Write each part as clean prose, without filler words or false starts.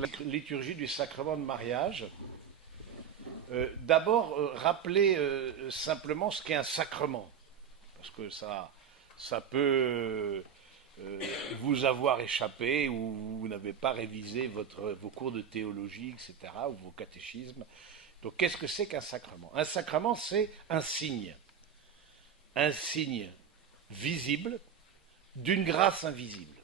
la liturgie du sacrement de mariage. D'abord, rappeler simplement ce qu'est un sacrement, parce que ça peut vous avoir échappé ou vous n'avez pas révisé vos cours de théologie, etc., ou vos catéchismes. Donc, qu'est-ce que c'est qu'un sacrement? Un sacrement, c'est un signe visible d'une grâce invisible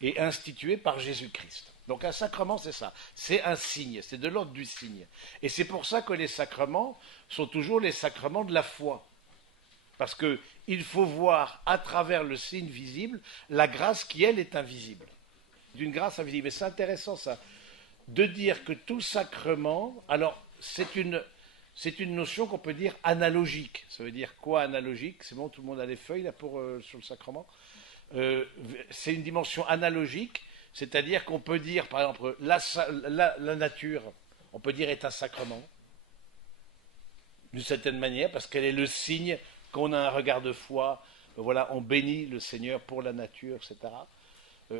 et institué par Jésus-Christ. Donc un sacrement, c'est ça, c'est un signe, c'est de l'ordre du signe. Et c'est pour ça que les sacrements sont toujours les sacrements de la foi. Parce qu'il faut voir à travers le signe visible la grâce qui, elle, est invisible. D'une grâce invisible. Et c'est intéressant ça, de dire que tout sacrement, alors c'est une notion qu'on peut dire analogique. Ça veut dire quoi analogique? C'est bon, tout le monde a les feuilles là sur le sacrement. C'est une dimension analogique, c'est-à-dire qu'on peut dire, par exemple, la nature, on peut dire est un sacrement, d'une certaine manière, parce qu'elle est le signe qu'on a un regard de foi, voilà, on bénit le Seigneur pour la nature, etc.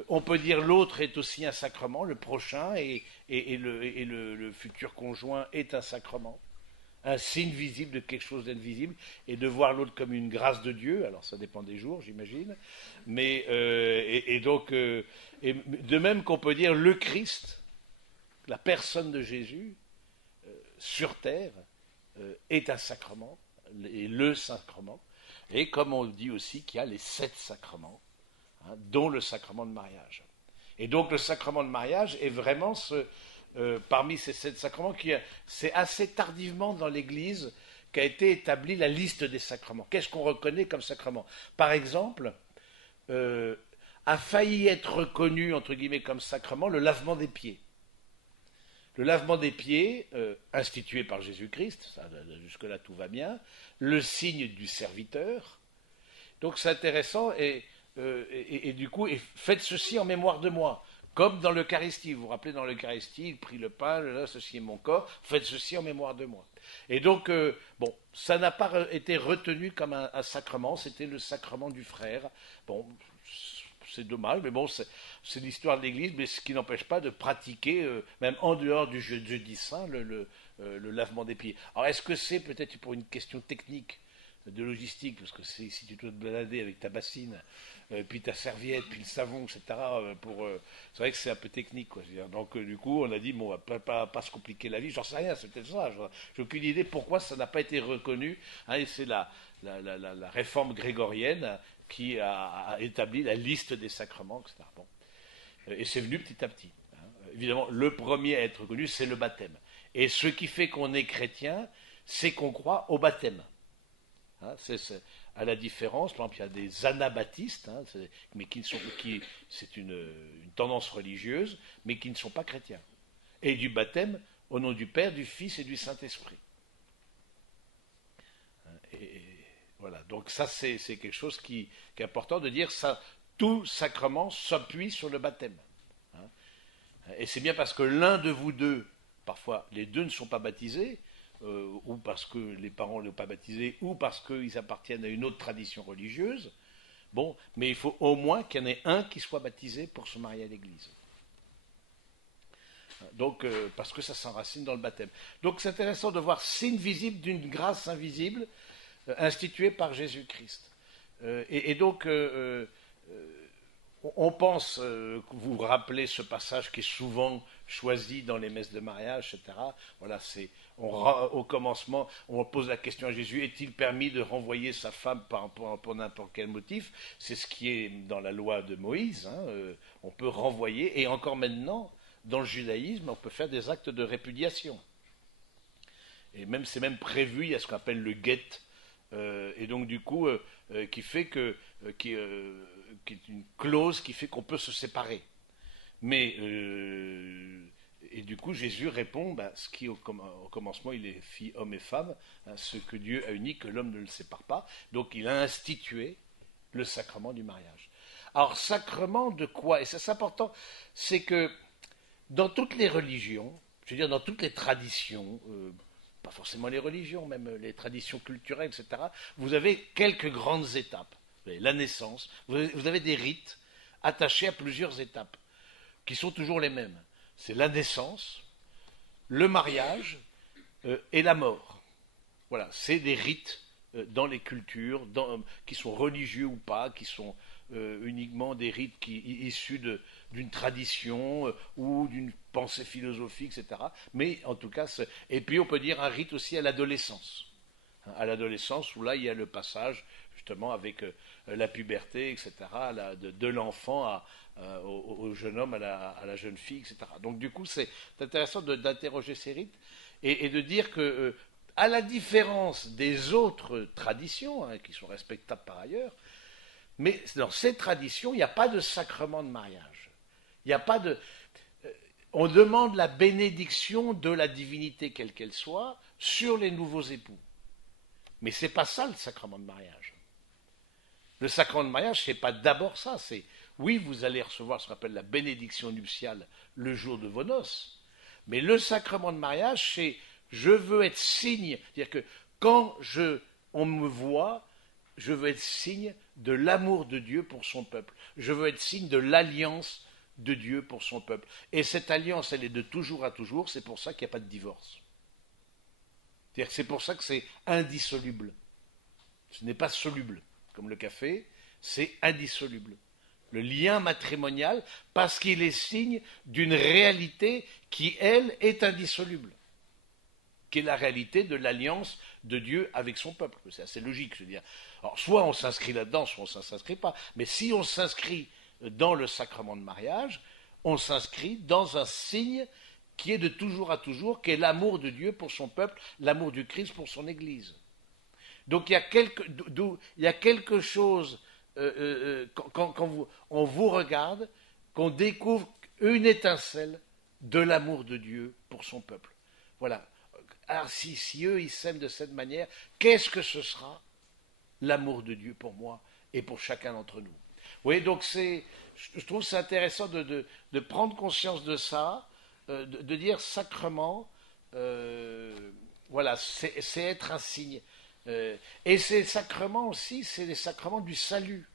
On peut dire l'autre est aussi un sacrement, le prochain et le futur conjoint est un sacrement, un signe visible de quelque chose d'invisible, et de voir l'autre comme une grâce de Dieu. Alors ça dépend des jours, j'imagine, mais donc de même qu'on peut dire le Christ, la personne de Jésus sur terre est un sacrement, et le sacrement, et comme on dit aussi qu'il y a les 7 sacrements, hein, dont le sacrement de mariage. Et donc le sacrement de mariage est vraiment parmi ces 7 sacrements, c'est assez tardivement dans l'Église qu'a été établie la liste des sacrements. Qu'est-ce qu'on reconnaît comme sacrement? Par exemple, a failli être reconnu, entre guillemets, comme sacrement, le lavement des pieds. Le lavement des pieds, institué par Jésus-Christ, jusque-là tout va bien, le signe du serviteur. Donc c'est intéressant, et du coup, faites ceci en mémoire de moi. Comme dans l'Eucharistie, vous vous rappelez, dans l'Eucharistie, il prit le pain, là, ceci est mon corps, faites ceci en mémoire de moi. Et donc, bon, ça n'a pas été retenu comme un sacrement, c'était le sacrement du frère. Bon, c'est dommage, mais bon, c'est l'histoire de l'Église, mais ce qui n'empêche pas de pratiquer, même en dehors du jeudi saint, le lavement des pieds. Alors, est-ce que c'est peut-être pour une question technique de logistique, parce que si tu dois te balader avec ta bassine, puis ta serviette, puis le savon, etc., c'est vrai que c'est un peu technique, quoi. Donc, du coup, on a dit, bon, on va pas se compliquer la vie, j'en sais rien, c'est peut-être ça, j'ai aucune idée pourquoi ça n'a pas été reconnu, hein, et c'est la réforme grégorienne qui a établi la liste des sacrements, etc. Bon. Et c'est venu petit à petit. Hein. Évidemment, le premier à être reconnu, c'est le baptême. Et ce qui fait qu'on est chrétien, c'est qu'on croit au baptême. Hein, à la différence, par exemple, il y a des anabaptistes, hein, mais c'est une tendance religieuse, mais qui ne sont pas chrétiens. Et du baptême au nom du Père, du Fils et du Saint-Esprit. Et voilà, donc ça c'est quelque chose qui est important de dire, ça, tout sacrement s'appuie sur le baptême. Hein. Et c'est bien parce que l'un de vous deux, parfois les deux ne sont pas baptisés, ou parce que les parents ne l'ont pas baptisé, ou parce qu'ils appartiennent à une autre tradition religieuse. Bon, mais il faut au moins qu'il y en ait un qui soit baptisé pour se marier à l'Église. Donc, parce que ça s'enracine dans le baptême. Donc c'est intéressant de voir signe visible d'une grâce invisible instituée par Jésus-Christ. Et donc, on pense, vous vous rappelez ce passage qui est souvent choisi dans les messes de mariage, etc. Voilà, au commencement, on pose la question à Jésus, est-il permis de renvoyer sa femme pour n'importe quel motif? C'est ce qui est dans la loi de Moïse, hein, on peut renvoyer, et encore maintenant, dans le judaïsme, on peut faire des actes de répudiation. Et même c'est même prévu, il y a ce qu'on appelle le guet, et donc du coup, qui fait qui est une clause qui fait qu'on peut se séparer. Mais et du coup, Jésus répond, ce qui au commencement il est fit homme et femme, hein, ce que Dieu a uni, que l'homme ne le sépare pas. Donc il a institué le sacrement du mariage. Alors sacrement de quoi? Et ça c'est important, c'est que dans toutes les religions, je veux dire dans toutes les traditions, pas forcément les religions, même les traditions culturelles, etc., vous avez quelques grandes étapes. Vous avez la naissance, vous avez des rites attachés à plusieurs étapes, qui sont toujours les mêmes. c'est la naissance, le mariage et la mort. Voilà, c'est des rites dans les cultures, qui sont religieux ou pas, qui sont uniquement des rites issus d'une tradition ou d'une pensée philosophique, etc. Mais en tout cas, et puis on peut dire un rite aussi à l'adolescence. À l'adolescence, où là, il y a le passage, justement, avec la puberté, etc., de l'enfant au jeune homme, à la jeune fille, etc. Donc, du coup, c'est intéressant d'interroger ces rites et de dire que, à la différence des autres traditions, qui sont respectables par ailleurs, mais dans ces traditions, il n'y a pas de sacrement de mariage. Il n'y a pas de. On demande la bénédiction de la divinité, quelle qu'elle soit, sur les nouveaux époux. Mais ce n'est pas ça le sacrement de mariage. Le sacrement de mariage, ce n'est pas d'abord ça. C'est, oui, vous allez recevoir ce qu'on appelle la bénédiction nuptiale le jour de vos noces. Mais le sacrement de mariage, c'est je veux être signe. C'est-à-dire que quand on me voit, je veux être signe de l'amour de Dieu pour son peuple. Je veux être signe de l'alliance de Dieu pour son peuple. Et cette alliance, elle est de toujours à toujours. C'est pour ça qu'il n'y a pas de divorce. C'est-à-dire que c'est pour ça que c'est indissoluble. Ce n'est pas soluble, comme le café, c'est indissoluble. Le lien matrimonial, parce qu'il est signe d'une réalité qui, elle, est indissoluble, qui est la réalité de l'alliance de Dieu avec son peuple. C'est assez logique, je veux dire. Alors, soit on s'inscrit là-dedans, soit on ne s'inscrit pas. Mais si on s'inscrit dans le sacrement de mariage, on s'inscrit dans un signe qui est de toujours à toujours, qui est l'amour de Dieu pour son peuple, l'amour du Christ pour son Église. Donc il y a quelque chose, quand on vous regarde, qu'on découvre une étincelle de l'amour de Dieu pour son peuple. Voilà. Alors si eux, ils s'aiment de cette manière, qu'est-ce que ce sera l'amour de Dieu pour moi et pour chacun d'entre nous? Vous voyez, donc je trouve c'est intéressant de prendre conscience de ça, de dire sacrement, voilà, c'est être un signe. Et ces sacrements aussi, c'est les sacrements du salut.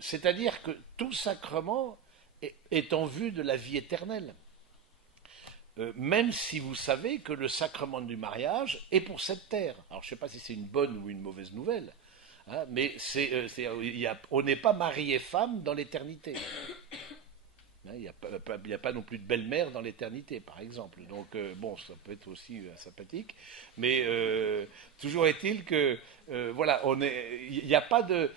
C'est-à-dire que tout sacrement est en vue de la vie éternelle. Même si vous savez que le sacrement du mariage est pour cette terre. Alors je ne sais pas si c'est une bonne ou une mauvaise nouvelle, hein, mais on n'est pas mari et femme dans l'éternité. Il n'y a pas non plus de belle-mère dans l'éternité, par exemple. Donc, bon, ça peut être aussi sympathique. Mais toujours est-il que, voilà, il n'y a pas de...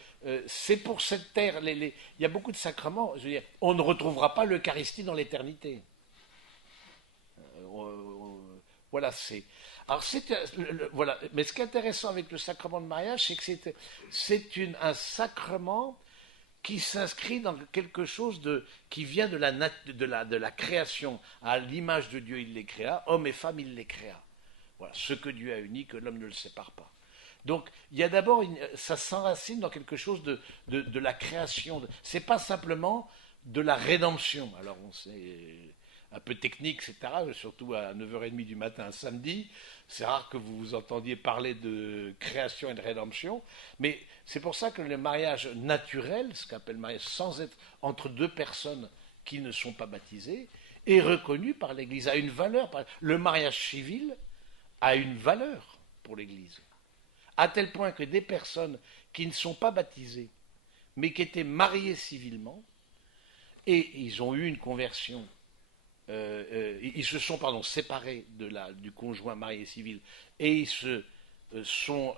c'est pour cette terre. Il y a beaucoup de sacrements. Je veux dire, on ne retrouvera pas l'Eucharistie dans l'éternité. Voilà, c'est... Alors, voilà. Mais ce qui est intéressant avec le sacrement de mariage, c'est que c'est un sacrement qui s'inscrit dans quelque chose qui vient de la création. À l'image de Dieu, il les créa, hommes et femmes, il les créa. Voilà, ce que Dieu a uni, que l'homme ne le sépare pas. Donc, il y a d'abord, ça s'enracine dans quelque chose de la création. C'est pas simplement de la rédemption. Alors, c'est un peu technique, etc., surtout à 9h30 du matin un samedi. C'est rare que vous vous entendiez parler de création et de rédemption, mais c'est pour ça que le mariage naturel, ce qu'on appelle le mariage sans être entre deux personnes qui ne sont pas baptisées, est reconnu par l'Église, a une valeur. Le mariage civil a une valeur pour l'Église, à tel point que des personnes qui ne sont pas baptisées, mais qui étaient mariées civilement, et ils ont eu une conversion, ils se sont séparés du conjoint marié civil et ils se sont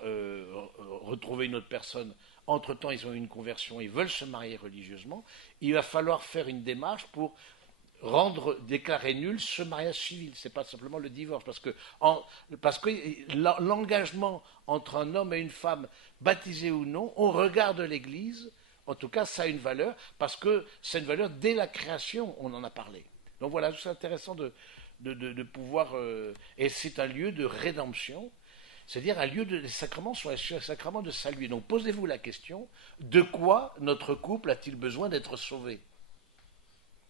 retrouvés une autre personne. Entre-temps, ils ont eu une conversion, ils veulent se marier religieusement. Il va falloir faire une démarche pour déclarer nul ce mariage civil. Ce n'est pas simplement le divorce, parce que l'engagement entre un homme et une femme, baptisé ou non, on regarde l'Église. En tout cas, ça a une valeur, parce que c'est une valeur dès la création, on en a parlé. Donc voilà, c'est intéressant de pouvoir... et c'est un lieu de rédemption, c'est-à-dire un lieu les sacrements sont un sacrement de salut. Donc posez-vous la question, de quoi notre couple a-t-il besoin d'être sauvé?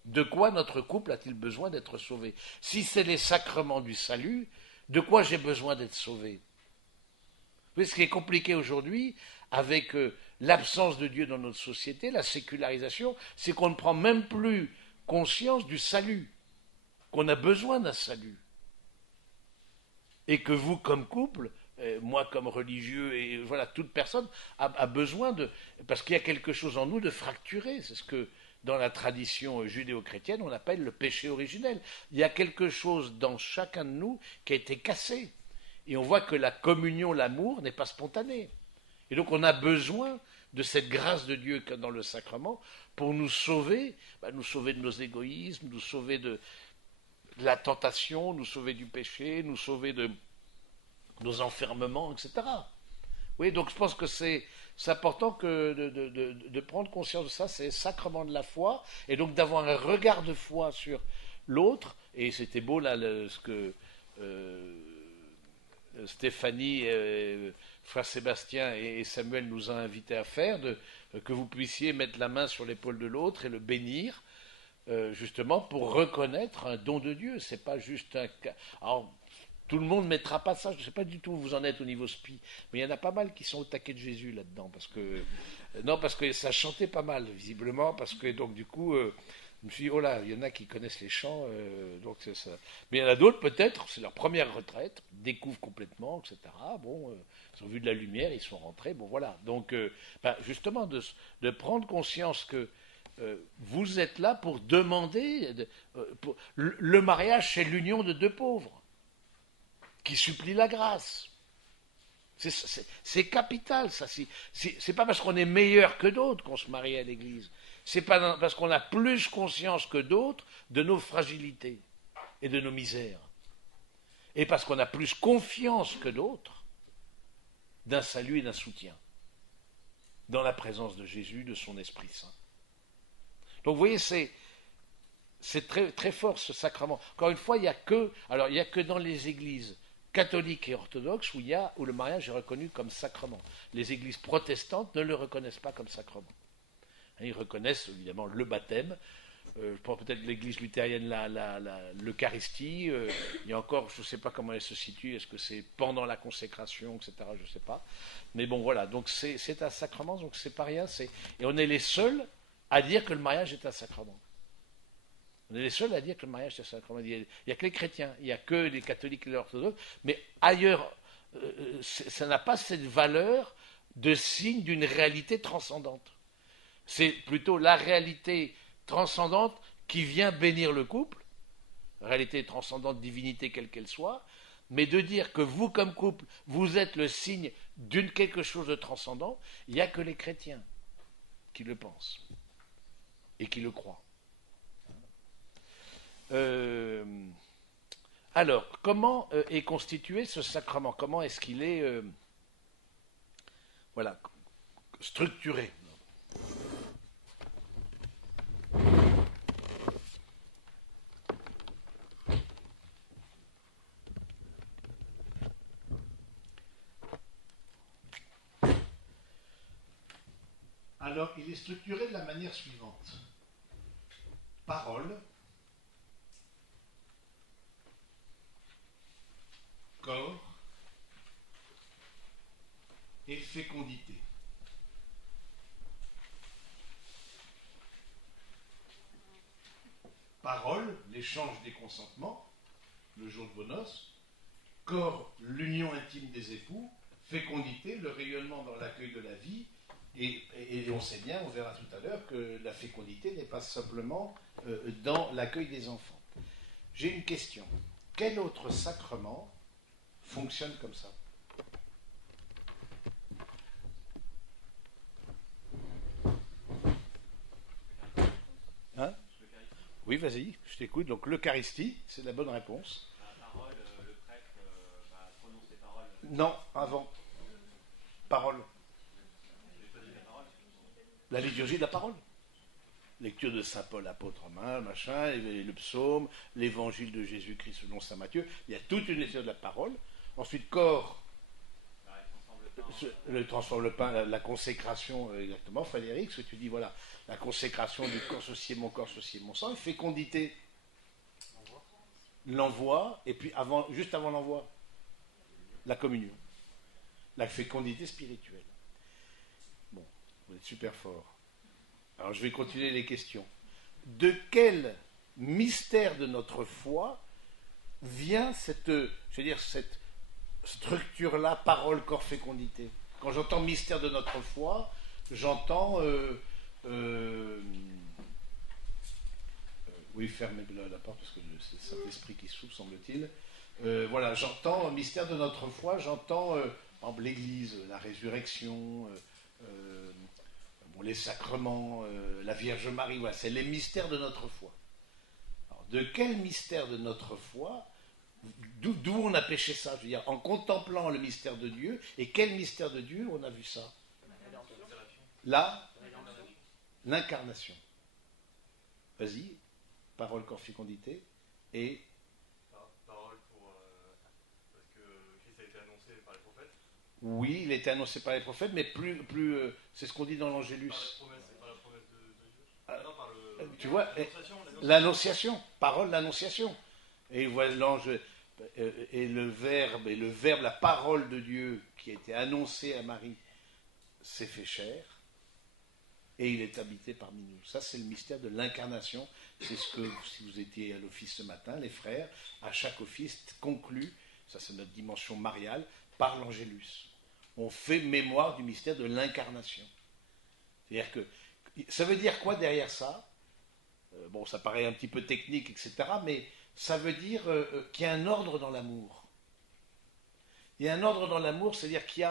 De quoi notre couple a-t-il besoin d'être sauvé? Si c'est les sacrements du salut, de quoi j'ai besoin d'être sauvé? Vous voyez, ce qui est compliqué aujourd'hui, avec l'absence de Dieu dans notre société, la sécularisation, c'est qu'on ne prend même plus conscience du salut, qu'on a besoin d'un salut. Et que vous, comme couple, moi comme religieux, et voilà, toute personne a besoin de... Parce qu'il y a quelque chose en nous de fracturé. C'est ce que, dans la tradition judéo-chrétienne, on appelle le péché originel. Il y a quelque chose dans chacun de nous qui a été cassé. Et on voit que la communion, l'amour, n'est pas spontané. Et donc on a besoin de cette grâce de Dieu dans le sacrement pour nous sauver de nos égoïsmes, nous sauver de la tentation, nous sauver du péché, nous sauver de nos enfermements, etc. Oui, donc je pense que c'est important que de prendre conscience de ça, c'est le sacrement de la foi, et donc d'avoir un regard de foi sur l'autre, et c'était beau là ce que Stéphanie, frère Sébastien et Samuel nous ont invités à faire, que vous puissiez mettre la main sur l'épaule de l'autre et le bénir, justement pour reconnaître un don de Dieu. C'est pas juste un... Alors, tout le monde ne mettra pas ça, je ne sais pas du tout où vous en êtes au niveau spi, mais il y en a pas mal qui sont au taquet de Jésus là-dedans, parce que ça chantait pas mal, visiblement, parce que donc du coup, je me suis dit, oh là, il y en a qui connaissent les chants, donc c'est ça. Mais il y en a d'autres, peut-être, c'est leur première retraite, découvrent complètement, etc. Bon, ils ont vu de la lumière, ils sont rentrés, bon voilà. Donc, justement, de prendre conscience que vous êtes là pour demander, le mariage, c'est l'union de deux pauvres qui supplient la grâce. C'est capital, ça. C'est pas parce qu'on est meilleur que d'autres qu'on se marie à l'église. C'est pas parce qu'on a plus conscience que d'autres de nos fragilités et de nos misères. Et parce qu'on a plus confiance que d'autres d'un salut et d'un soutien dans la présence de Jésus, de son Esprit Saint. Donc vous voyez, c'est très, très fort ce sacrement. Encore une fois, il n'y a que dans les églises catholiques et orthodoxes où le mariage est reconnu comme sacrement. Les églises protestantes ne le reconnaissent pas comme sacrement. Ils reconnaissent évidemment le baptême. Je pense peut-être l'église luthérienne l'Eucharistie. Il y a encore, je ne sais pas comment elle se situe. Est-ce que c'est pendant la consécration, etc. Je ne sais pas. Mais bon, voilà. Donc c'est un sacrement, donc c'est pas rien. Et on est les seuls à dire que le mariage est un sacrement. On est les seuls à dire que le mariage est un sacrement. Il n'y a que les chrétiens, il n'y a que les catholiques et les orthodoxes. Mais ailleurs, ça n'a pas cette valeur de signe d'une réalité transcendante. C'est plutôt la réalité transcendante qui vient bénir le couple, réalité transcendante, divinité quelle qu'elle soit, mais de dire que vous, comme couple, vous êtes le signe d'une quelque chose de transcendant, il n'y a que les chrétiens qui le pensent et qui le croient. Alors, comment est constitué ce sacrement? Comment est-ce qu'il est, structuré? Alors, il est structuré de la manière suivante. Parole, corps et fécondité. Parole, l'échange des consentements, le jour de vos noces. Corps, l'union intime des époux. Fécondité, le rayonnement dans l'accueil de la vie. Et on sait bien, on verra tout à l'heure, que la fécondité n'est pas simplement dans l'accueil des enfants. J'ai une question. Quel autre sacrement fonctionne comme ça? Hein? Oui, vas-y, je t'écoute. Donc l'Eucharistie, c'est la bonne réponse. La parole, le prêtre prononce les paroles. Non, avant. Parole. La liturgie de la parole. Lecture de saint Paul apôtre romain, machin, et le psaume, l'évangile de Jésus-Christ selon saint Matthieu. Il y a toute une lecture de la parole. Ensuite, corps. Transforme le pain, la consécration, exactement. Frédéric, ce que tu dis, voilà, la consécration du corps, ceci est mon corps, ceci est mon sang. Fécondité, l'envoi, et puis juste avant l'envoi, la communion. La fécondité spirituelle. Bon, vous êtes super fort. Alors je vais continuer les questions. de quel mystère de notre foi vient cette structure-là, parole, corps, fécondité. Quand j'entends mystère de notre foi, j'entends oui, fermez la porte parce que c'est le Saint-Esprit qui souffle, semble-t-il. Voilà, j'entends mystère de notre foi, j'entends par exemple, l'Église, la résurrection, les sacrements, la Vierge Marie, voilà, c'est les mystères de notre foi. Alors, de quel mystère de notre foi, d'où on a pêché ça? Je veux dire, en contemplant le mystère de Dieu, et quel mystère de Dieu on a vu ça? Là, l'incarnation. Vas-y, parole, corps, fécondité, et... Parole pour... parce que Christ a été annoncé par les prophètes. Oui, il a été annoncé par les prophètes, mais plus c'est ce qu'on dit dans l'Angélus. Par la promesse de Dieu. Non, par le... Tu vois, l'annonciation, parole, l'annonciation. Et voilà l'ange et le verbe, la parole de Dieu qui a été annoncée à Marie, s'est fait chair et il est habité parmi nous. Ça, c'est le mystère de l'incarnation. C'est ce que, si vous étiez à l'office ce matin, les frères, à chaque office conclut, ça c'est notre dimension mariale, par l'Angélus. On fait mémoire du mystère de l'incarnation. C'est-à-dire que, ça veut dire quoi derrière ça? Bon, ça paraît un petit peu technique, etc., mais ça veut dire qu'il y a un ordre dans l'amour. Il y a un ordre dans l'amour, c'est-à-dire qu'il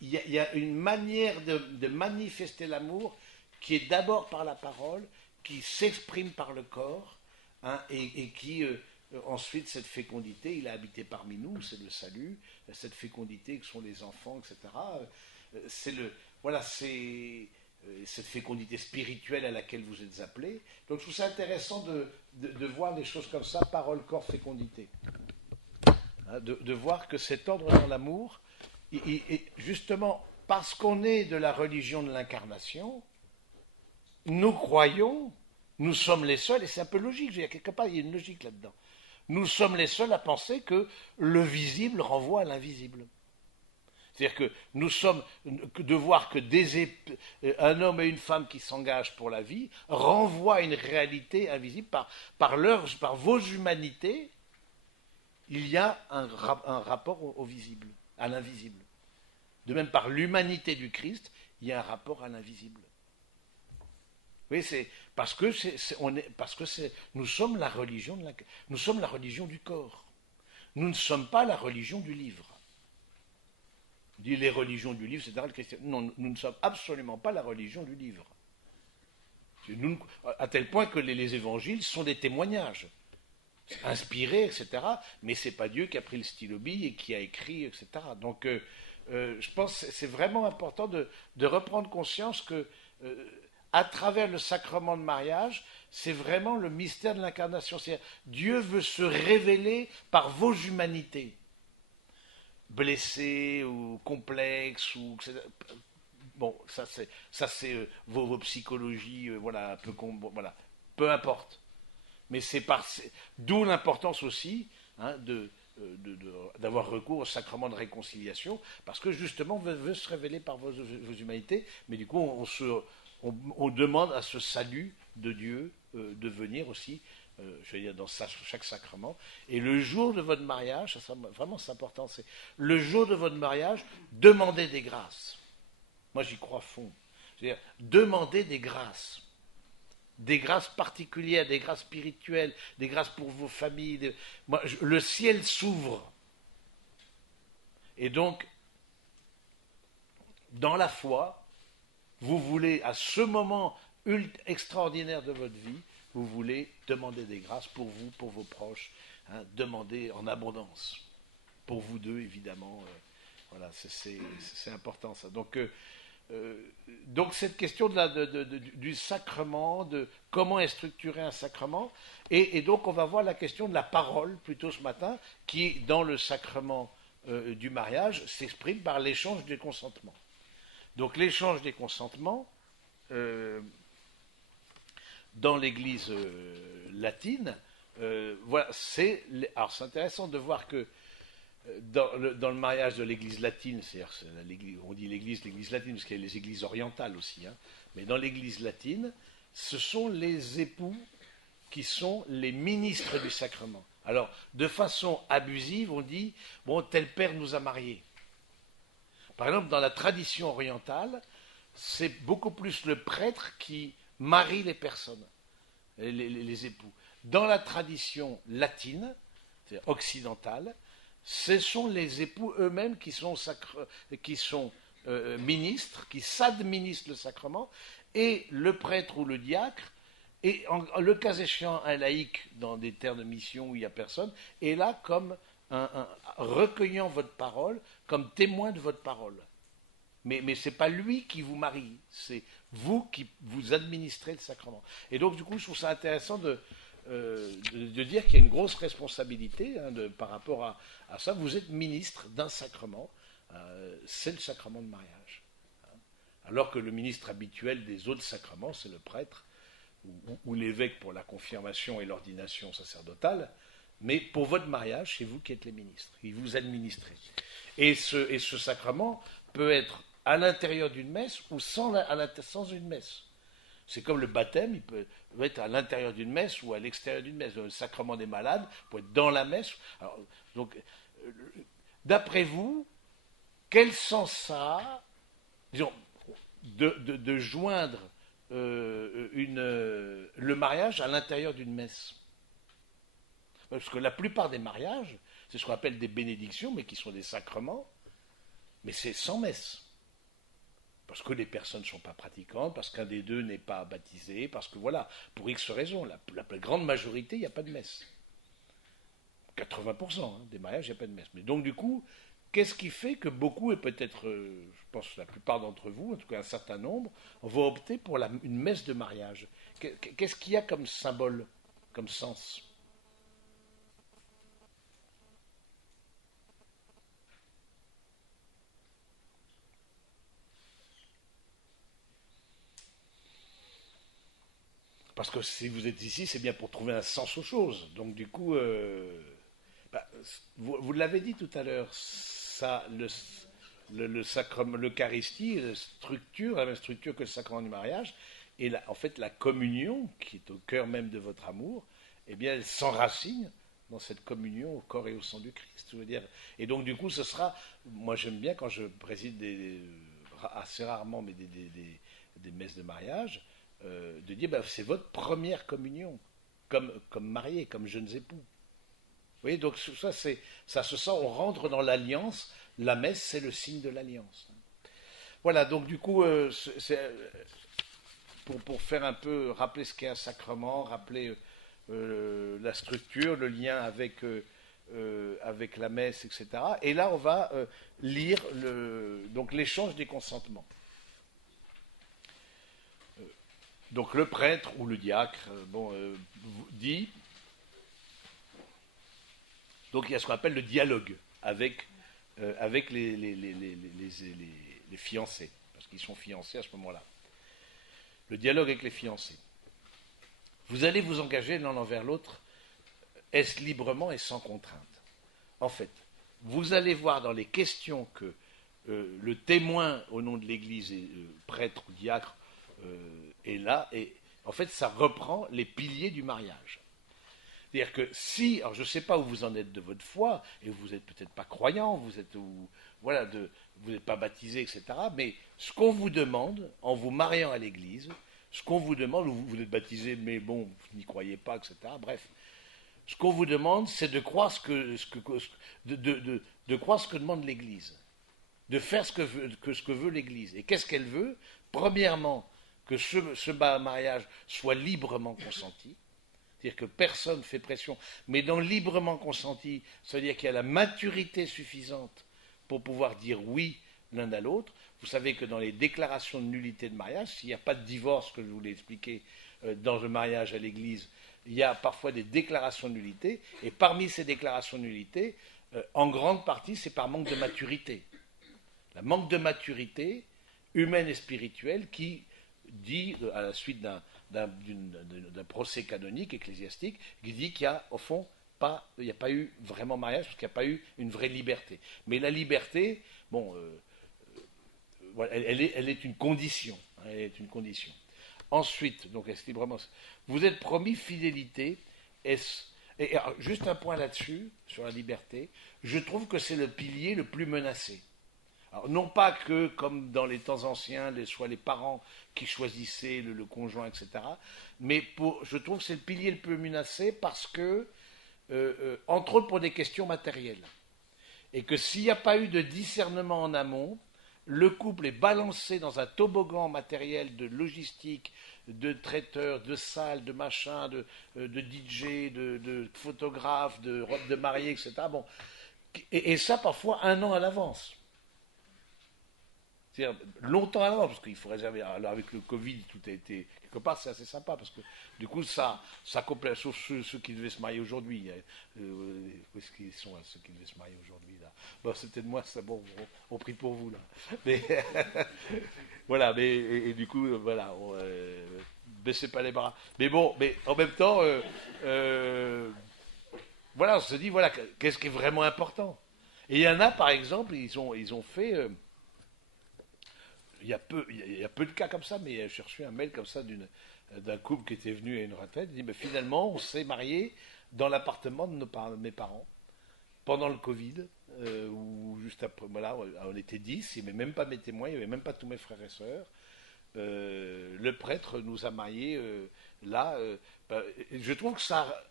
y a une manière de manifester l'amour qui est d'abord par la parole, qui s'exprime par le corps, hein, et qui, ensuite, cette fécondité, il a habité parmi nous, c'est le salut, cette fécondité que sont les enfants, etc., c'est cette fécondité spirituelle à laquelle vous êtes appelés. Donc je trouve ça intéressant de voir les choses comme ça, parole, corps, fécondité. Hein, de voir que cet ordre dans l'amour, justement, parce qu'on est de la religion de l'incarnation, nous croyons, nous sommes les seuls, et c'est un peu logique, quelque part il y a une logique là-dedans, nous sommes les seuls à penser que le visible renvoie à l'invisible. C'est-à-dire que nous sommes, de voir que un homme et une femme qui s'engagent pour la vie renvoient à une réalité invisible par vos humanités, il y a un rapport au visible, à l'invisible. De même, par l'humanité du Christ, il y a un rapport à l'invisible. Oui, c'est parce que nous sommes la religion nous sommes la religion du corps. Nous ne sommes pas la religion du livre. On dit les religions du livre, c'est-à-dire le christianisme. Non, nous ne sommes absolument pas la religion du livre. À tel point que les évangiles sont des témoignages inspirés, etc. Mais c'est pas Dieu qui a pris le stylo-bille et qui a écrit, etc. Donc, je pense que c'est vraiment important de reprendre conscience que, à travers le sacrement de mariage, c'est vraiment le mystère de l'incarnation. C'est-à-dire, Dieu veut se révéler par vos humanités, blessées ou complexes, ou bon, ça c'est vos psychologies, voilà, voilà, peu importe. Mais d'où l'importance aussi, hein, d'avoir recours au sacrement de réconciliation, parce que justement veut se révéler par vos humanités, mais du coup on demande à ce salut de Dieu de venir aussi, je veux dire, dans chaque sacrement. Et le jour de votre mariage, ça vraiment c'est important, c'est le jour de votre mariage, demandez des grâces. Moi j'y crois à fond. C'est-à-dire, demandez des grâces particulières, des grâces spirituelles, des grâces pour vos familles. Le ciel s'ouvre. Et donc, dans la foi, vous voulez, à ce moment extraordinaire de votre vie, vous voulez demander des grâces pour vous, pour vos proches, hein, demander en abondance. Pour vous deux, évidemment. Voilà, c'est important ça. Donc cette question du sacrement, de comment est structuré un sacrement, et donc on va voir la question de la parole plutôt ce matin, qui dans le sacrement du mariage s'exprime par l'échange des consentements. Donc l'échange des consentements, dans l'Église latine, voilà, alors c'est intéressant de voir que dans le mariage de l'Église latine, c'est-à-dire on dit l'Église latine, parce qu'il y a les Églises orientales aussi, hein, mais dans l'Église latine, ce sont les époux qui sont les ministres du sacrement. Alors, de façon abusive, on dit, bon, tel père nous a mariés. Par exemple, dans la tradition orientale, c'est beaucoup plus le prêtre qui marie les personnes, les époux. Dans la tradition latine, c'est occidentale, ce sont les époux eux-mêmes qui sont ministres, qui s'administrent le sacrement, et le prêtre ou le diacre, et le cas échéant un laïc dans des terres de mission où il n'y a personne, est là comme recueillant votre parole, comme témoin de votre parole. Mais ce n'est pas lui qui vous marie, c'est vous qui vous administrez le sacrement. Et donc, du coup, je trouve ça intéressant de dire qu'il y a une grosse responsabilité par rapport à ça. Vous êtes ministre d'un sacrement, c'est le sacrement de mariage. Alors que le ministre habituel des autres sacrements, c'est le prêtre ou l'évêque pour la confirmation et l'ordination sacerdotale. Mais pour votre mariage, c'est vous qui êtes les ministres. Et vous administrez. Et ce sacrement peut être à l'intérieur d'une messe ou sans une messe. C'est comme le baptême, il peut être à l'intérieur d'une messe ou à l'extérieur d'une messe. Le sacrement des malades peut être dans la messe. Alors, donc, d'après vous, quel sens ça a, disons, de joindre le mariage à l'intérieur d'une messe? Parce que la plupart des mariages, c'est ce qu'on appelle des bénédictions, mais qui sont des sacrements, mais c'est sans messe. Parce que les personnes ne sont pas pratiquantes, parce qu'un des deux n'est pas baptisé, parce que voilà, pour X raisons, la grande majorité, il n'y a pas de messe. 80% des mariages, il n'y a pas de messe. Mais donc du coup, qu'est-ce qui fait que beaucoup, et peut-être, je pense la plupart d'entre vous, en tout cas un certain nombre, vont opter pour une messe de mariage? Qu'est-ce qu'il y a comme symbole, comme sens? Parce que si vous êtes ici, c'est bien pour trouver un sens aux choses. Donc du coup, vous l'avez dit tout à l'heure, ça, le sacrement, l'Eucharistie, la même structure que le sacrement du mariage, et en fait la communion, qui est au cœur même de votre amour, eh bien elle s'enracine dans cette communion au corps et au sang du Christ. Je veux dire. Et donc du coup, ce sera, moi j'aime bien quand je préside assez rarement, mais des messes de mariage, de dire c'est votre première communion, comme mariés, comme jeunes époux. Vous voyez, donc ça se sent, on rentre dans l'alliance, la messe c'est le signe de l'alliance. Voilà, donc du coup, pour faire un peu, rappeler ce qu'est un sacrement, rappeler la structure, le lien avec la messe, etc. Et là, on va lire donc l'échange des consentements. Donc le prêtre ou le diacre dit, donc il y a ce qu'on appelle le dialogue avec les fiancés, parce qu'ils sont fiancés à ce moment-là. Le dialogue avec les fiancés. Vous allez vous engager l'un envers l'autre, est-ce librement et sans contrainte? En fait, vous allez voir dans les questions que le témoin au nom de l'Église, prêtre ou diacre, est là, et en fait, ça reprend les piliers du mariage. C'est-à-dire que si, alors je ne sais pas où vous en êtes de votre foi, et vous n'êtes peut-être pas croyant, vous n'êtes pas baptisé, etc., mais ce qu'on vous demande, en vous mariant à l'Église, ce qu'on vous demande, vous êtes baptisé, mais bon, vous n'y croyez pas, etc., bref, ce qu'on vous demande, c'est de croire de croire ce que demande l'Église, de faire ce que veut l'Église. Et qu'est-ce qu'elle veut? Premièrement, que ce mariage soit librement consenti, c'est-à-dire que personne ne fait pression, mais dans librement consenti, ça veut dire qu'il y a la maturité suffisante pour pouvoir dire oui l'un à l'autre. Vous savez que dans les déclarations de nullité de mariage, s'il n'y a pas de divorce, que je vous l'ai expliqué, dans le mariage à l'Église, il y a parfois des déclarations de nullité, et parmi ces déclarations de nullité, en grande partie, c'est par manque de maturité. La manque de maturité humaine et spirituelle qui dit, à la suite d'un procès canonique, ecclésiastique, qui dit qu'il y a, au fond, il n'y a pas eu vraiment mariage, parce qu'il n'y a pas eu une vraie liberté. Mais la liberté, bon, elle est une condition. Elle est une condition. Ensuite, donc est-ce librement, vous êtes promis fidélité. Et alors, juste un point là-dessus, sur la liberté, je trouve que c'est le pilier le plus menacé. Alors, non pas que, comme dans les temps anciens, soit les parents qui choisissaient le conjoint, etc., mais je trouve que c'est le pilier le plus menacé parce que, entre autres pour des questions matérielles. Et que s'il n'y a pas eu de discernement en amont, le couple est balancé dans un toboggan matériel de logistique, de traiteurs, de salles, de machins, de DJ, de photographes, de robes de mariée, etc. Bon. Et ça parfois 1 an à l'avance. C'est-à-dire longtemps à l'avance, parce qu'il faut réserver. Alors avec le Covid, tout a été. Quelque part, c'est assez sympa, parce que du coup, ça complète, sauf ceux qui devaient se marier aujourd'hui. Où est-ce qu'ils sont, ceux qui devaient se marier aujourd'hui, là? Bon, c'était de moi, c'est bon, on prie pour vous, là. Mais, voilà, mais, et du coup, voilà, baissez pas les bras. Mais bon, mais en même temps, voilà, on se dit, voilà, qu'est-ce qui est vraiment important? Et il y en a, par exemple, ils ont fait. Il y a peu de cas comme ça, mais j'ai reçu un mail comme ça d'un couple qui était venu à une retraite. Il dit, mais finalement, on s'est marié dans l'appartement de mes parents pendant le Covid, ou juste après. Voilà, on était 10, il n'y avait même pas mes témoins, il n'y avait même pas tous mes frères et sœurs. Le prêtre nous a mariés là. Je trouve que ça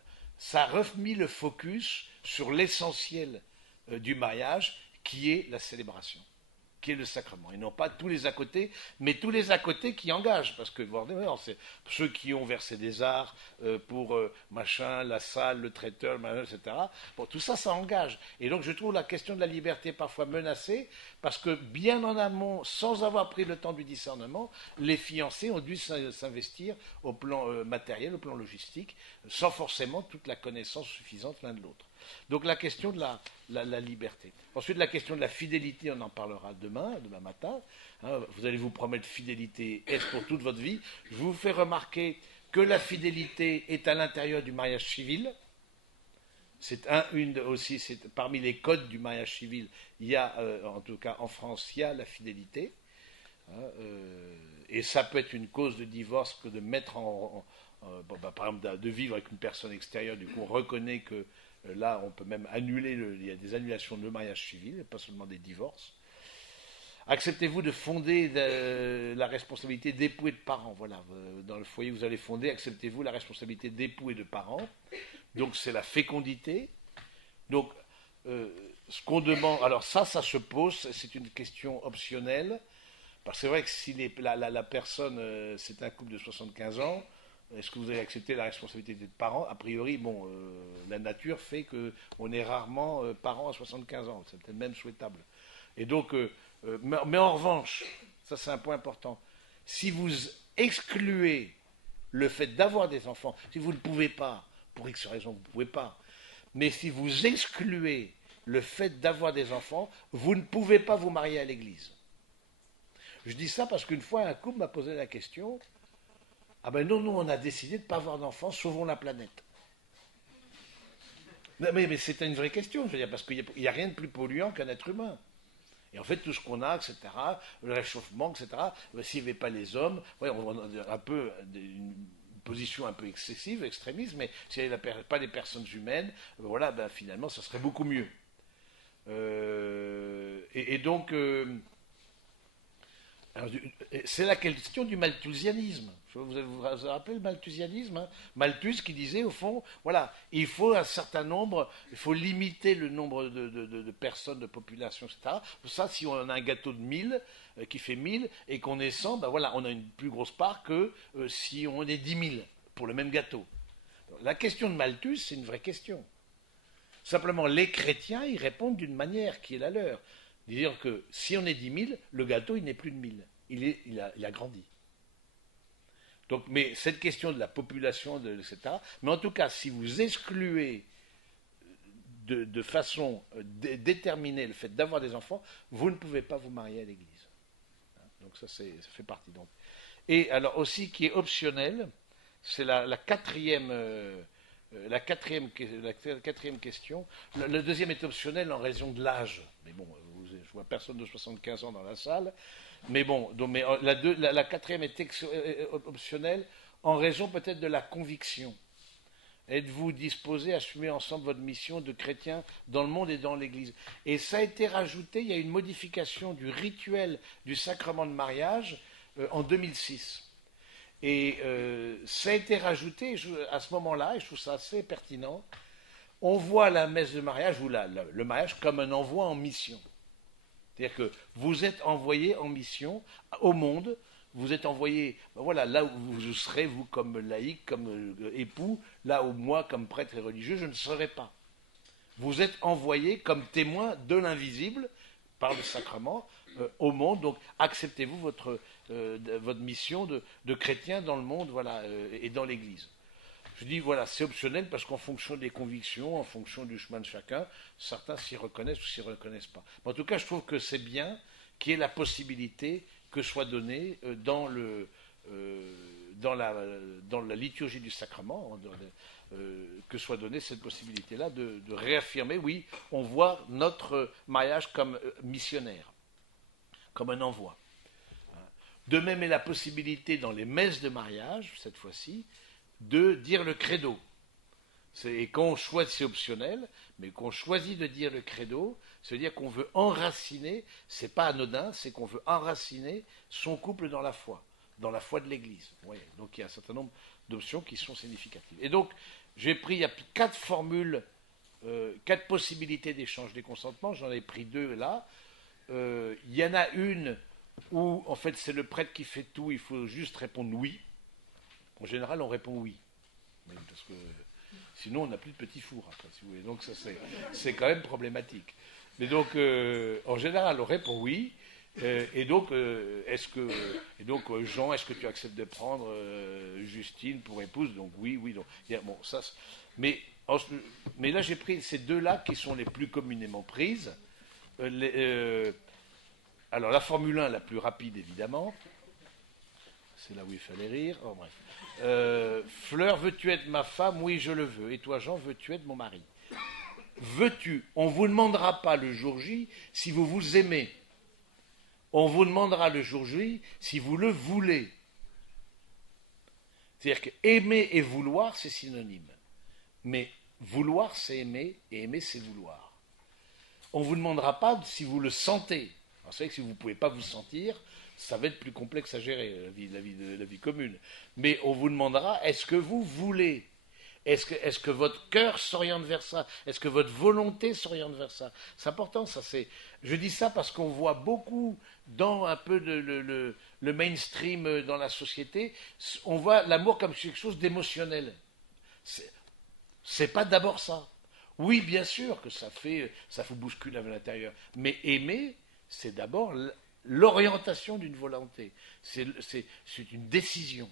a remis le focus sur l'essentiel du mariage, qui est la célébration, qui est le sacrement, et non pas tous les à côté, mais tous les à côté qui engagent, parce que c'est ceux qui ont versé des arts pour machin, la salle, le traiteur, le machin, etc. Bon, tout ça, ça engage. Et donc je trouve la question de la liberté parfois menacée, parce que bien en amont, sans avoir pris le temps du discernement, les fiancés ont dû s'investir au plan matériel, au plan logistique, sans forcément toute la connaissance suffisante l'un de l'autre. Donc la question de la liberté. Ensuite, la question de la fidélité, on en parlera demain matin. Hein, vous allez vous promettre fidélité, est-ce pour toute votre vie? Je vous fais remarquer que la fidélité est à l'intérieur du mariage civil. C'est aussi, parmi les codes du mariage civil, il y a, en tout cas en France, il y a la fidélité. Hein, et ça peut être une cause de divorce que de mettre par exemple, de vivre avec une personne extérieure. Du coup, on reconnaît que là, on peut même annuler, il y a des annulations de mariage civil, pas seulement des divorces. Acceptez-vous de fonder la responsabilité d'époux et de parents? Voilà, dans le foyer, vous allez fonder, acceptez-vous la responsabilité d'époux et de parents? Donc, c'est la fécondité. Donc, ce qu'on demande, alors ça se pose, c'est une question optionnelle, parce que c'est vrai que si la personne, c'est un couple de 75 ans, est-ce que vous avez accepté la responsabilité d'être parent? A priori, bon, la nature fait qu'on est rarement parent à 75 ans. C'est peut-être même souhaitable. Et donc, mais en revanche, ça c'est un point important, si vous excluez le fait d'avoir des enfants, si vous ne pouvez pas, pour X raison, vous ne pouvez pas, mais si vous excluez le fait d'avoir des enfants, vous ne pouvez pas vous marier à l'église. Je dis ça parce qu'une fois, un couple m'a posé la question. Ah ben non, nous on a décidé de ne pas avoir d'enfants, sauvons la planète. Non, mais c'est une vraie question, je veux dire, parce qu'il n'y a rien de plus polluant qu'un être humain. Et en fait, tout ce qu'on a, etc., le réchauffement, etc., s'il n'y avait pas les hommes, ouais, on a un peu une position un peu excessive, extrémiste, mais s'il n'y avait pas les personnes humaines, voilà, ben finalement, ça serait beaucoup mieux. Et donc, alors, c'est la question du malthusianisme. Vous rappelez le malthusianisme, hein? Malthus qui disait, au fond, voilà, il faut un certain nombre, il faut limiter le nombre de personnes, de population, etc. Pour ça, si on a un gâteau de 1000, qui fait 1000, et qu'on est 100, ben voilà, on a une plus grosse part que si on est 10 000 pour le même gâteau. La question de Malthus, c'est une vraie question. Simplement, les chrétiens y répondent d'une manière qui est la leur. Dire que si on est 10 000, le gâteau, il n'est plus de 1000. Il a grandi. Donc, mais cette question de la population, etc. Mais en tout cas, si vous excluez de façon déterminée le fait d'avoir des enfants, vous ne pouvez pas vous marier à l'église. Donc ça fait partie. Donc. Et alors aussi, qui est optionnel, c'est la quatrième question. Le deuxième est optionnel en raison de l'âge. Mais bon, je vois personne de 75 ans dans la salle. Mais bon, donc, mais la quatrième est optionnelle en raison peut-être de la conviction. Êtes-vous disposé à assumer ensemble votre mission de chrétien dans le monde et dans l'Église? Et ça a été rajouté, il y a une modification du rituel du sacrement de mariage en 2006. Et ça a été rajouté à ce moment-là, et je trouve ça assez pertinent, on voit la messe de mariage, ou le mariage, comme un envoi en mission. C'est-à-dire que vous êtes envoyé en mission au monde, vous êtes envoyé, ben voilà, là où vous serez, vous comme laïc, comme époux, là où moi, comme prêtre et religieux, je ne serai pas. Vous êtes envoyé comme témoin de l'invisible, par le sacrement, au monde, donc acceptez-vous votre mission de chrétien dans le monde, voilà, et dans l'Église. Je dis, voilà, c'est optionnel parce qu'en fonction des convictions, en fonction du chemin de chacun, certains s'y reconnaissent ou s'y reconnaissent pas. Mais en tout cas, je trouve que c'est bien qu'il y ait la possibilité que soit donnée dans la liturgie du sacrement, que soit donnée cette possibilité-là de réaffirmer, oui, on voit notre mariage comme missionnaire, comme un envoi. De même est la possibilité dans les messes de mariage, cette fois-ci, de dire le credo. Et quand on choisit, c'est optionnel, mais qu'on choisit de dire le credo, c'est-à-dire qu'on veut enraciner, c'est pas anodin, c'est qu'on veut enraciner son couple dans la foi de l'Église. Oui, donc il y a un certain nombre d'options qui sont significatives. Et donc, j'ai pris, il y a 4 formules, 4 possibilités d'échange des consentements, j'en ai pris 2 là. Il y en a une où, en fait, c'est le prêtre qui fait tout, il faut juste répondre oui. En général, on répond oui. Parce que sinon, on n'a plus de petit four après, si vous voulez. Donc, ça, c'est quand même problématique. Mais donc, en général, on répond oui. Et donc, Jean, est-ce que tu acceptes de prendre Justine pour épouse? Donc, oui, oui. Donc, bon, ça, mais là, j'ai pris ces 2-là qui sont les plus communément prises. Alors, la Formule 1, la plus rapide, évidemment. C'est là où il fallait rire. Oh, bref. Fleur, veux-tu être ma femme? Oui, je le veux. Et toi, Jean, veux-tu être mon mari? Veux-tu? On ne vous demandera pas le jour J si vous vous aimez. On vous demandera le jour J si vous le voulez. C'est-à-dire que aimer et vouloir, c'est synonyme. Mais vouloir, c'est aimer, et aimer, c'est vouloir. On ne vous demandera pas si vous le sentez. Alors, c'est vrai que si vous ne pouvez pas vous sentir, ça va être plus complexe à gérer, la vie commune. Mais on vous demandera, est-ce que vous voulez? Est-ce que votre cœur s'oriente vers ça? Est-ce que votre volonté s'oriente vers ça? C'est important, ça. Je dis ça parce qu'on voit beaucoup dans un peu le mainstream dans la société, on voit l'amour comme quelque chose d'émotionnel. C'est pas d'abord ça. Oui, bien sûr que ça vous bouscule à l'intérieur. Mais aimer, c'est d'abord l'orientation d'une volonté. C'est une décision.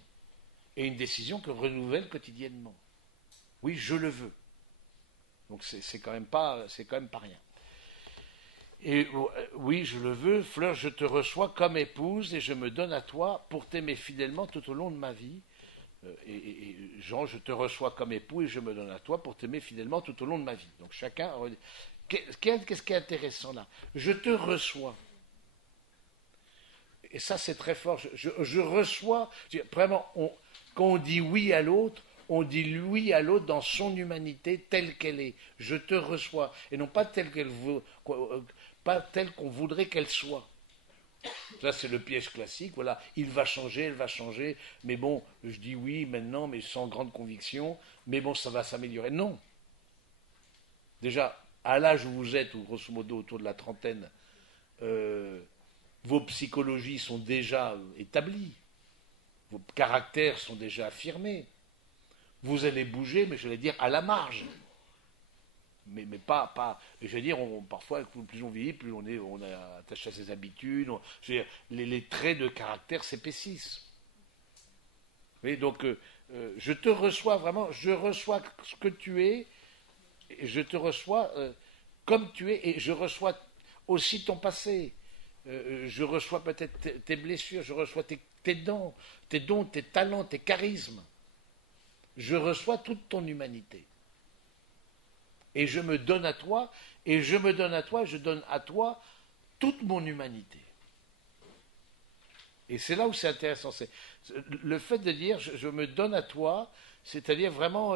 Et une décision que renouvelle quotidiennement. Oui, je le veux. Donc c'est quand même pas rien. Et oui, je le veux, Fleur, je te reçois comme épouse et je me donne à toi pour t'aimer fidèlement tout au long de ma vie. Et Jean, je te reçois comme époux et je me donne à toi pour t'aimer fidèlement tout au long de ma vie. Donc chacun. Qu'est-ce qui est intéressant là? Je te reçois. Et ça, c'est très fort. Je reçois. Vraiment, quand on dit oui à l'autre, on dit oui à l'autre dans son humanité telle qu'elle est. Je te reçois. Et non pas telle qu'on voudrait qu'elle soit. Ça, c'est le piège classique. Voilà, il va changer, elle va changer. Mais bon, je dis oui maintenant, mais sans grande conviction. Mais bon, ça va s'améliorer. Non. Déjà, à l'âge où vous êtes, ou grosso modo autour de la trentaine, vos psychologies sont déjà établies. Vos caractères sont déjà affirmés. Vous allez bouger, mais je vais dire à la marge. Mais pas. Je veux dire, parfois, plus on vieillit, plus on est attaché à ses habitudes. Je veux dire, les traits de caractère s'épaississent. Vous voyez, donc, je te reçois vraiment, je reçois ce que tu es, et je te reçois comme tu es, et je reçois aussi ton passé. Je reçois peut-être tes blessures, je reçois tes dons, tes talents, tes charismes. Je reçois toute ton humanité. Et je me donne à toi, et je donne à toi toute mon humanité. Et c'est là où c'est intéressant. Le fait de dire je me donne à toi, c'est-à-dire vraiment,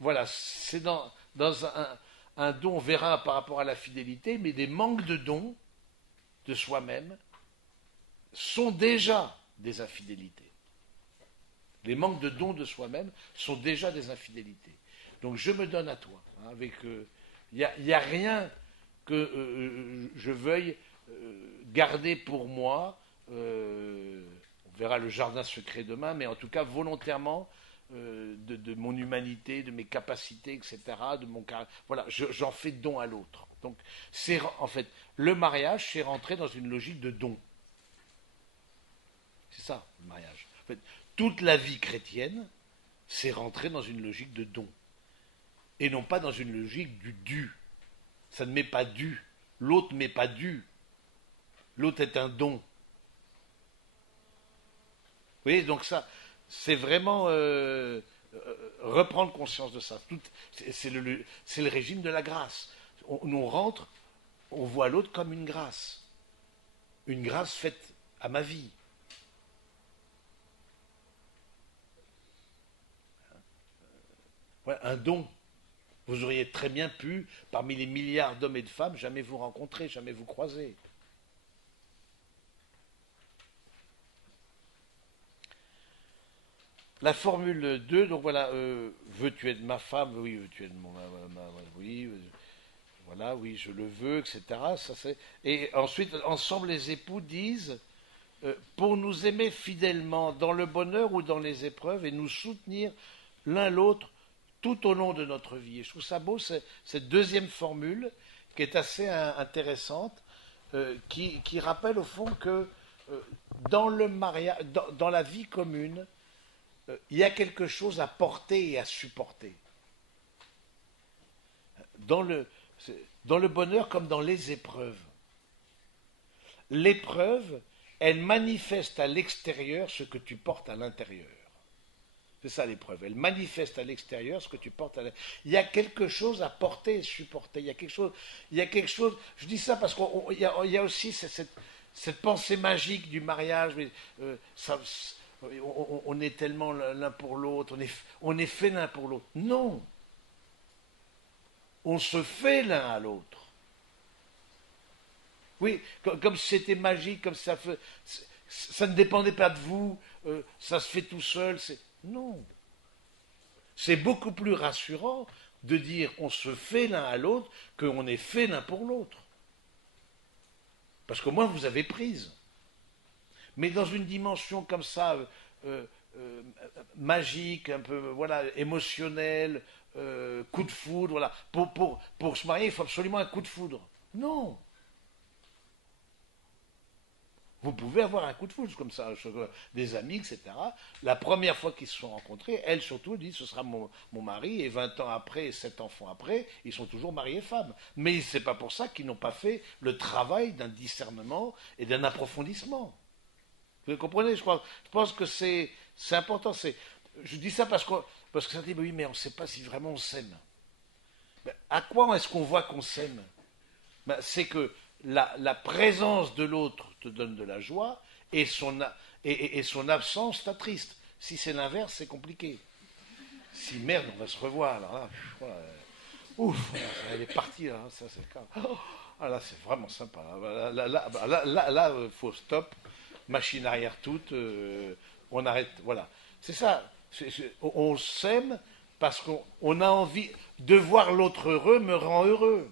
voilà, c'est dans un don, on verra par rapport à la fidélité, mais des manques de dons de soi-même sont déjà des infidélités. Les manques de dons de soi-même sont déjà des infidélités. Donc je me donne à toi. Hein, avec, y a rien que je veuille garder pour moi. On verra le jardin secret demain, mais en tout cas volontairement de mon humanité, de mes capacités, etc. De mon voilà, j'en fais don à l'autre. Donc c'est en fait le mariage, c'est rentrer dans une logique de don. C'est ça le mariage. En fait, toute la vie chrétienne, c'est rentrer dans une logique de don. Et non pas dans une logique du dû. Ça ne m'est pas dû. L'autre ne m'est pas dû. L'autre est un don. Vous voyez, donc ça, c'est vraiment reprendre conscience de ça. C'est le régime de la grâce. On rentre, on voit l'autre comme une grâce. Une grâce faite à ma vie. Ouais, un don. Vous auriez très bien pu, parmi les milliards d'hommes et de femmes, jamais vous rencontrer, jamais vous croiser. La formule 2, donc voilà, veux-tu être ma femme? Oui, veux-tu être oui, voilà, oui, je le veux, etc. Ça, et ensuite, ensemble, les époux disent, pour nous aimer fidèlement dans le bonheur ou dans les épreuves et nous soutenir l'un l'autre tout au long de notre vie. Et je trouve ça beau, cette deuxième formule qui est assez intéressante, qui rappelle au fond que dans le mariage, dans la vie commune, il y a quelque chose à porter et à supporter. Dans le bonheur comme dans les épreuves. L'épreuve, elle manifeste à l'extérieur ce que tu portes à l'intérieur. C'est ça l'épreuve. Elle manifeste à l'extérieur ce que tu portes à l'intérieur. Il y a quelque chose à porter et supporter. Il y a quelque chose. Je dis ça parce qu'il y a aussi cette pensée magique du mariage. Mais, on est tellement l'un pour l'autre. On est fait l'un pour l'autre. Non. On se fait l'un à l'autre. Oui, comme si c'était magique, comme ça ne dépendait pas de vous, ça se fait tout seul. Non. C'est beaucoup plus rassurant de dire on se fait l'un à l'autre qu'on est fait l'un pour l'autre. Parce qu'au moins vous avez prise. Mais dans une dimension comme ça, magique, un peu voilà, émotionnelle, coup de foudre, voilà. Pour se marier, il faut absolument un coup de foudre. Non. Vous pouvez avoir un coup de foudre comme ça, des amis, etc. La première fois qu'ils se sont rencontrés, elle surtout dit ce sera mon mari, et 20 ans après, et 7 enfants après, ils sont toujours mariés femmes. Mais c'est pas pour ça qu'ils n'ont pas fait le travail d'un discernement et d'un approfondissement. Vous comprenez, je pense que c'est important. Je dis ça parce que ça dit, oui, mais on ne sait pas si vraiment on s'aime. À quoi est-ce qu'on voit qu'on s'aime? C'est que la présence de l'autre te donne de la joie et son absence t'attriste. Si c'est l'inverse, c'est compliqué. Si merde, on va se revoir. Alors là, ouf, elle est partie là. Ça, c'est là, c'est vraiment sympa. Là, faut stop, machine arrière toute, on arrête. Voilà, c'est ça. On s'aime parce qu'on a envie de voir l'autre heureux me rend heureux.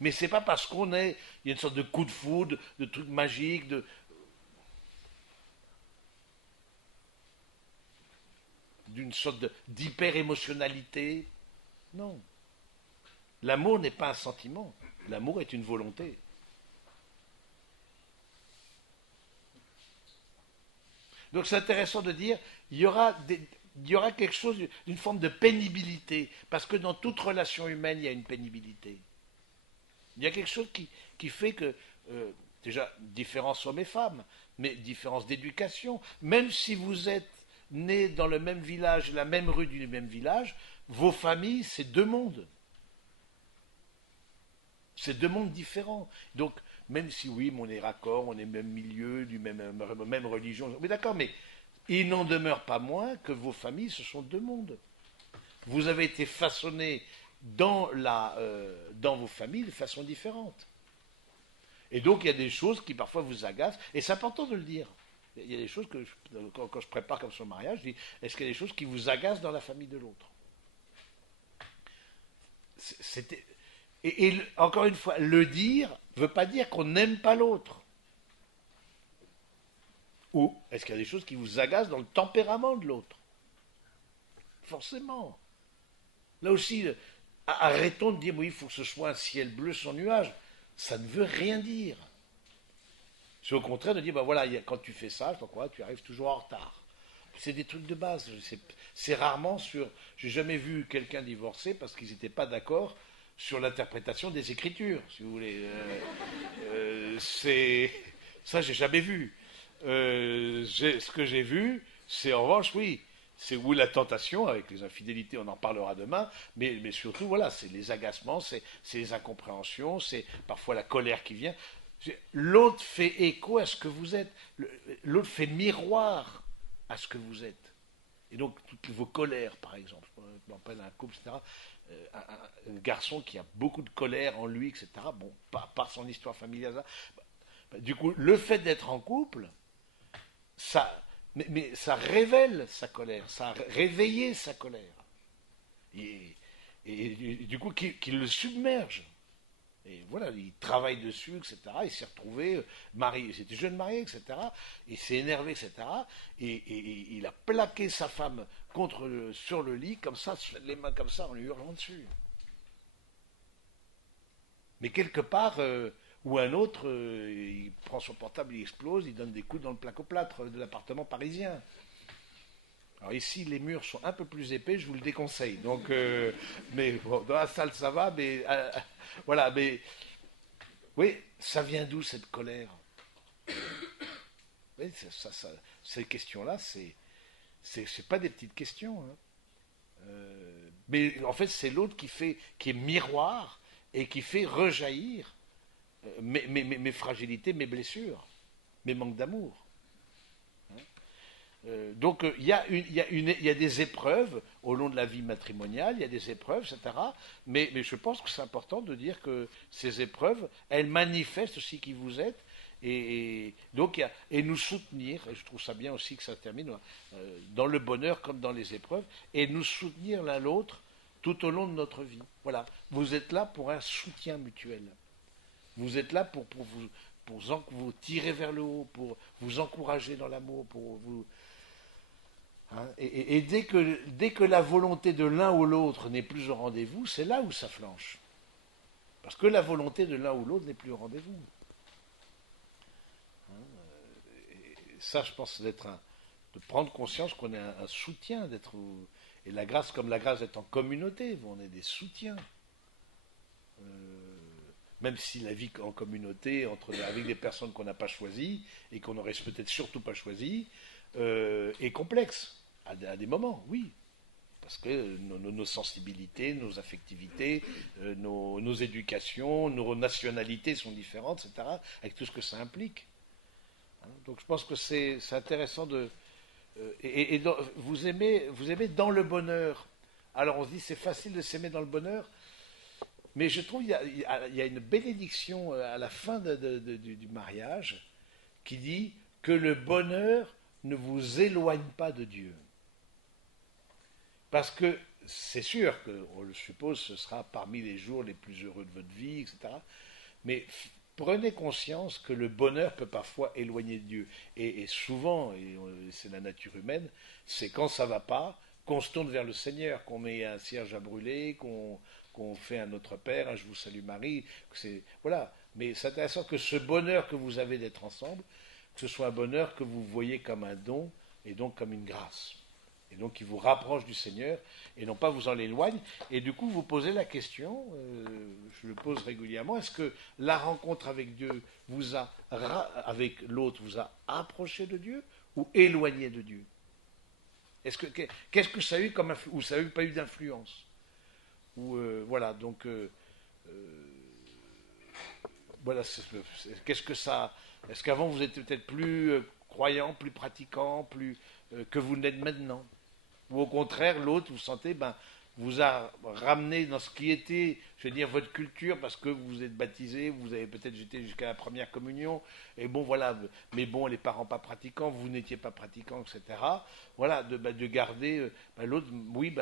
Mais c'est pas parce il y a une sorte de coup de foudre, de truc magique, d'une sorte d'hyper-émotionnalité. Non. L'amour n'est pas un sentiment. L'amour est une volonté. Donc c'est intéressant de dire, il y aura quelque chose d'une forme de pénibilité, parce que dans toute relation humaine, il y a une pénibilité. Il y a quelque chose qui fait que, déjà, différence hommes et femmes, mais différence d'éducation. Même si vous êtes nés dans le même village, la même rue du même village, vos familles, c'est deux mondes. C'est deux mondes différents. Donc, même si oui, on est raccord, on est même milieu, même religion, mais d'accord, mais il n'en demeure pas moins que vos familles, ce sont deux mondes. Vous avez été façonnés dans vos familles de façon différente. Et donc, il y a des choses qui parfois vous agacent, et c'est important de le dire. Il y a des choses que, quand je prépare comme son mariage, je dis, est-ce qu'il y a des choses qui vous agacent dans la famille de l'autre? C'était, encore une fois, le dire ne veut pas dire qu'on n'aime pas l'autre. Ou est-ce qu'il y a des choses qui vous agacent dans le tempérament de l'autre? Forcément. Là aussi, arrêtons de dire, oui, il faut que ce soit un ciel bleu sans nuage. Ça ne veut rien dire. C'est au contraire de dire, ben voilà, quand tu fais ça, je sais pas quoi, tu arrives toujours en retard. C'est des trucs de base. C'est rarement sur... J'ai jamais vu quelqu'un divorcer parce qu'ils n'étaient pas d'accord sur l'interprétation des Écritures, si vous voulez. Ça, j'ai jamais vu. Ce que j'ai vu, c'est en revanche, oui, c'est où la tentation, avec les infidélités, on en parlera demain, mais surtout, voilà, c'est les agacements, c'est les incompréhensions, c'est parfois la colère qui vient. L'autre fait écho à ce que vous êtes, l'autre fait miroir à ce que vous êtes. Et donc, toutes vos colères, par exemple, je me rappelle un couple, etc., un garçon qui a beaucoup de colère en lui, etc., bon, par son histoire familiale, du coup, le fait d'être en couple, ça, mais ça révèle sa colère, ça a réveillé sa colère. Et du coup, qu'il le submerge. Et voilà, il travaille dessus, etc. Il s'est retrouvé marié, il était jeune marié, etc. Il s'est énervé, etc. Et il a plaqué sa femme sur le lit, comme ça, les mains comme ça, en lui hurlant dessus. Mais quelque part, ou un autre, il prend son portable, il explose, il donne des coups dans le placo-plâtre de l'appartement parisien. Alors ici, les murs sont un peu plus épais, je vous le déconseille. Donc, mais bon, dans la salle, ça va, mais voilà, mais oui, ça vient d'où cette colère? Oui, ces questions-là, c'est pas des petites questions. Hein. Mais en fait, c'est l'autre qui est miroir et qui fait rejaillir mes fragilités, mes blessures, mes manques d'amour. Donc il y a des épreuves au long de la vie matrimoniale, il y a des épreuves, etc. Mais je pense que c'est important de dire que ces épreuves, elles manifestent aussi qui vous êtes, donc et nous soutenir, et je trouve ça bien aussi que ça termine dans le bonheur comme dans les épreuves, et nous soutenir l'un l'autre tout au long de notre vie. Voilà, vous êtes là pour un soutien mutuel. Vous êtes là pour vous tirer vers le haut, pour vous encourager dans l'amour, pour vous... Hein, et dès que la volonté de l'un ou l'autre n'est plus au rendez-vous, c'est là où ça flanche. Parce que la volonté de l'un ou l'autre n'est plus au rendez-vous. Hein, et ça, je pense, de prendre conscience qu'on est un soutien, et la grâce, comme la grâce d'être en communauté, on est des soutiens. Même si la vie en communauté, avec des personnes qu'on n'a pas choisies, et qu'on n'aurait peut-être surtout pas choisies, est complexe. À des moments, oui. Parce que nos sensibilités, nos affectivités, nos éducations, nos nationalités sont différentes, etc., avec tout ce que ça implique. Hein, donc je pense que c'est intéressant de... vous aimez dans le bonheur. Alors on se dit, c'est facile de s'aimer dans le bonheur, mais je trouve qu'il y a une bénédiction à la fin du mariage qui dit que le bonheur ne vous éloigne pas de Dieu. Parce que c'est sûr qu'on le suppose, ce sera parmi les jours les plus heureux de votre vie, etc. Mais prenez conscience que le bonheur peut parfois éloigner de Dieu. Et souvent, et c'est la nature humaine, c'est quand ça ne va pas, qu'on se tourne vers le Seigneur, qu'on met un cierge à brûler, qu'on fait un Notre Père, un Je vous salue Marie. Voilà. Mais c'est intéressant que ce bonheur que vous avez d'être ensemble, que ce soit un bonheur que vous voyez comme un don et donc comme une grâce. Et donc qui vous rapproche du Seigneur et non pas vous en éloigne. Et du coup, vous posez la question, je le pose régulièrement, est-ce que la rencontre avec Dieu avec l'autre vous a approché de Dieu ou éloigné de Dieu? Qu'est-ce que ça a eu comme influence, ou ça n'a pas eu d'influence? Ou voilà, donc voilà, qu'est-ce que ça... Est-ce qu'avant vous étiez peut-être plus croyant, plus pratiquant, plus que vous n'êtes maintenant? Ou au contraire, l'autre, vous sentez, ben, vous a ramené dans ce qui était, je veux dire, votre culture, parce que vous êtes baptisé, vous avez peut-être jeté jusqu'à la première communion, et bon, voilà, mais bon, les parents pas pratiquants, vous n'étiez pas pratiquants, etc. Voilà, de garder l'autre, oui,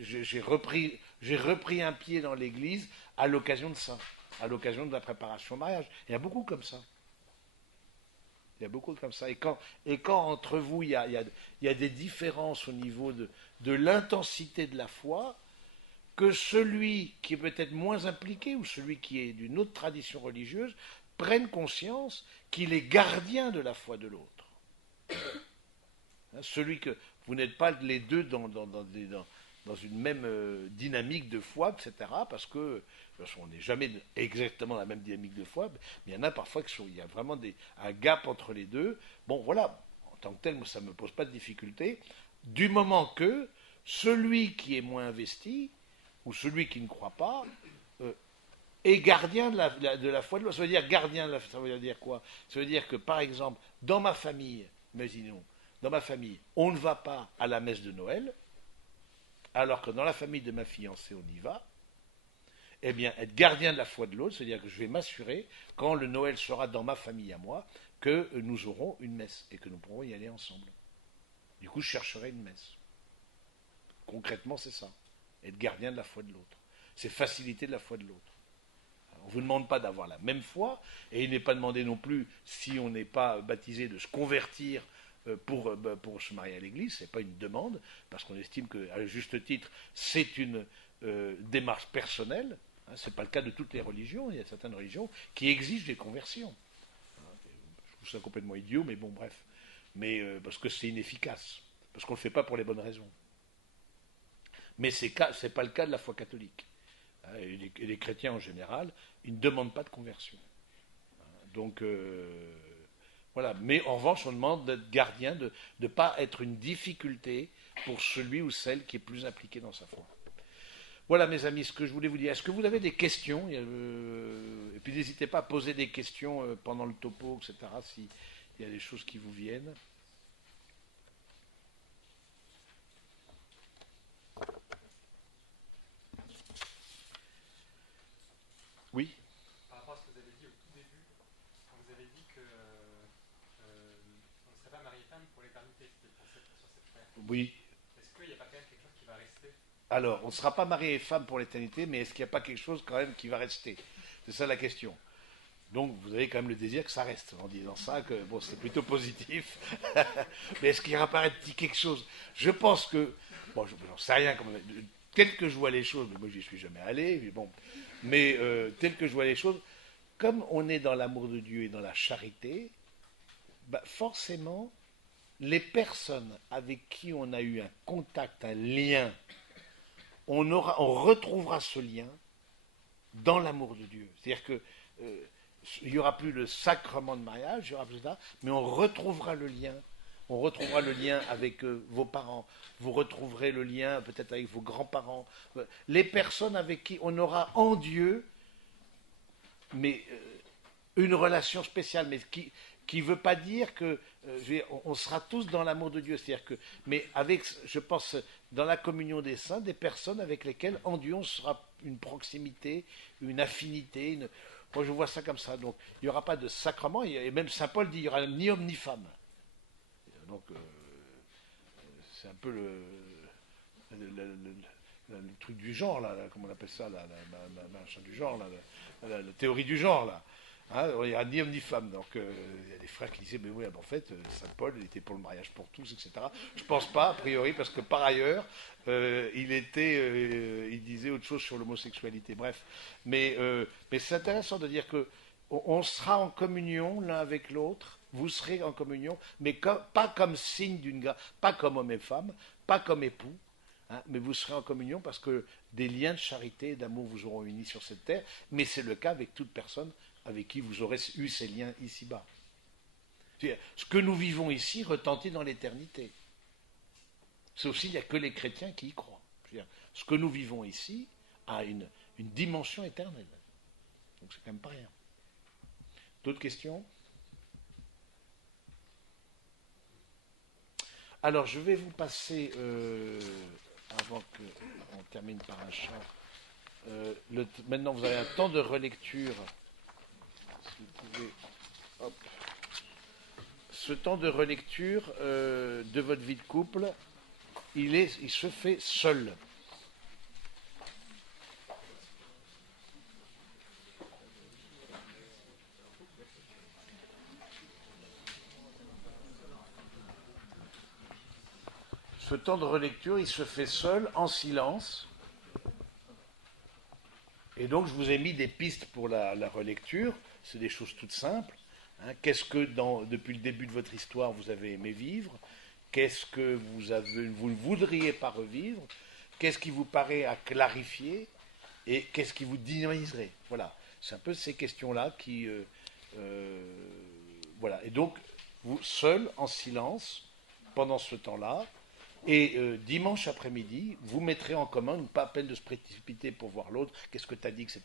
j'ai repris un pied dans l'église à l'occasion de ça, à l'occasion de la préparation au mariage. Il y a beaucoup comme ça. Il y a beaucoup comme ça. Et quand entre vous, il y a des différences au niveau de l'intensité de la foi, que celui qui est peut-être moins impliqué ou celui qui est d'une autre tradition religieuse prenne conscience qu'il est gardien de la foi de l'autre. Celui que vous n'êtes pas les deux dans une même dynamique de foi, etc. Parce que on n'est jamais exactement dans la même dynamique de foi, mais il y en a parfois il y a vraiment un gap entre les deux. Bon, voilà, en tant que tel, moi, ça ne me pose pas de difficulté, du moment que celui qui est moins investi, ou celui qui ne croit pas, est gardien de la foi de l'autre. Ça veut dire gardien de la foi, ça veut dire quoi? Ça veut dire que, par exemple, dans ma famille, imaginons, dans ma famille, on ne va pas à la messe de Noël, alors que dans la famille de ma fiancée, on y va. Eh bien, être gardien de la foi de l'autre, c'est-à-dire que je vais m'assurer, quand le Noël sera dans ma famille à moi, que nous aurons une messe et que nous pourrons y aller ensemble. Du coup, je chercherai une messe. Concrètement, c'est ça. Être gardien de la foi de l'autre. C'est faciliter la foi de l'autre. On ne vous demande pas d'avoir la même foi, et il n'est pas demandé non plus, si on n'est pas baptisé, de se convertir pour se marier à l'église. Ce n'est pas une demande, parce qu'on estime qu'à juste titre, c'est une démarche personnelle. Ce n'est pas le cas de toutes les religions. Il y a certaines religions qui exigent des conversions. Je trouve ça complètement idiot, mais bon, bref. Mais parce que c'est inefficace. Parce qu'on ne le fait pas pour les bonnes raisons. Mais ce n'est pas le cas de la foi catholique. Et les chrétiens en général, ils ne demandent pas de conversion. Donc, voilà. Mais en revanche, on demande d'être gardien, de ne pas être une difficulté pour celui ou celle qui est plus impliqué dans sa foi. Voilà, mes amis, ce que je voulais vous dire. Est-ce que vous avez des questions? Et puis n'hésitez pas à poser des questions pendant le topo, etc., s'il y a des choses qui vous viennent. Oui. Par rapport à ce que vous avez dit au tout début, quand vous avez dit que on ne serait pas marié-femme pour l'éternité, c'était sur cette terre. Oui. Est-ce qu'il n'y a pas quand même quelque chose qui va rester? Alors, on ne sera pas marié et femme pour l'éternité, mais est-ce qu'il n'y a pas quelque chose quand même qui va rester? C'est ça la question. Donc, vous avez quand même le désir que ça reste, en disant ça, que bon, c'est plutôt positif. Mais est-ce qu'il n'y aura pas un petit quelque chose? Je pense que, bon, je n'en sais rien, tel que je vois les choses, mais moi, j'y suis jamais allé, mais tel que je vois les choses, comme on est dans l'amour de Dieu et dans la charité, forcément, les personnes avec qui on a eu un contact, un lien, on retrouvera ce lien dans l'amour de Dieu. C'est-à-dire que il n'y aura plus le sacrement de mariage, il y aura plus ça, mais on retrouvera le lien. On retrouvera le lien avec vos parents. Vous retrouverez le lien peut-être avec vos grands-parents. Les personnes avec qui on aura en Dieu, mais une relation spéciale, mais qui ne veut pas dire que on sera tous dans l'amour de Dieu. C'est-à-dire que, mais avec, je pense, dans la communion des saints, des personnes avec lesquelles en Dieu on sera une proximité, une affinité. Moi, je vois ça comme ça. Donc, il n'y aura pas de sacrement. Et même Saint Paul dit il n'y aura ni homme ni femme. Donc, c'est un peu le truc du genre, là, comment on appelle ça, la du genre, la théorie du genre, là. Hein, il n'y a ni homme ni femme. Donc, il y a des frères qui disaient, mais oui, en fait, Saint Paul, il était pour le mariage pour tous, etc. Je ne pense pas, a priori, parce que par ailleurs, il disait autre chose sur l'homosexualité. Bref. Mais c'est intéressant de dire que on sera en communion l'un avec l'autre, vous serez en communion, mais pas comme signe d'une grâce, pas comme homme et femme, pas comme époux, hein, mais vous serez en communion parce que des liens de charité et d'amour vous auront unis sur cette terre, mais c'est le cas avec toute personne avec qui vous aurez eu ces liens ici-bas. Ce que nous vivons ici retentit dans l'éternité. C'est aussi, il n'y a que les chrétiens qui y croient. Ce que nous vivons ici a une dimension éternelle. Donc c'est quand même pas rien. D'autres questions? Alors, je vais vous passer, avant qu'on termine par un chant, maintenant vous avez un temps de relecture. Si vous pouvez, hop. Ce temps de relecture de votre vie de couple, il se fait seul. Ce temps de relecture, il se fait seul, en silence. Et donc, je vous ai mis des pistes pour la relecture. C'est des choses toutes simples. Hein. Qu'est-ce que, depuis le début de votre histoire, vous avez aimé vivre? Qu'est-ce que vous ne voudriez pas revivre? Qu'est-ce qui vous paraît à clarifier? Et qu'est-ce qui vous dynamiserait? Voilà. C'est un peu ces questions-là qui... voilà. Et donc, vous, seul, en silence, pendant ce temps-là, et dimanche après-midi, vous mettrez en commun, pas à peine de se précipiter pour voir l'autre, qu'est-ce que tu as dit, etc.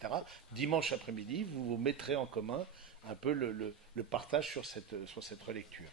Dimanche après-midi, vous vous mettrez en commun un peu le partage sur cette relecture.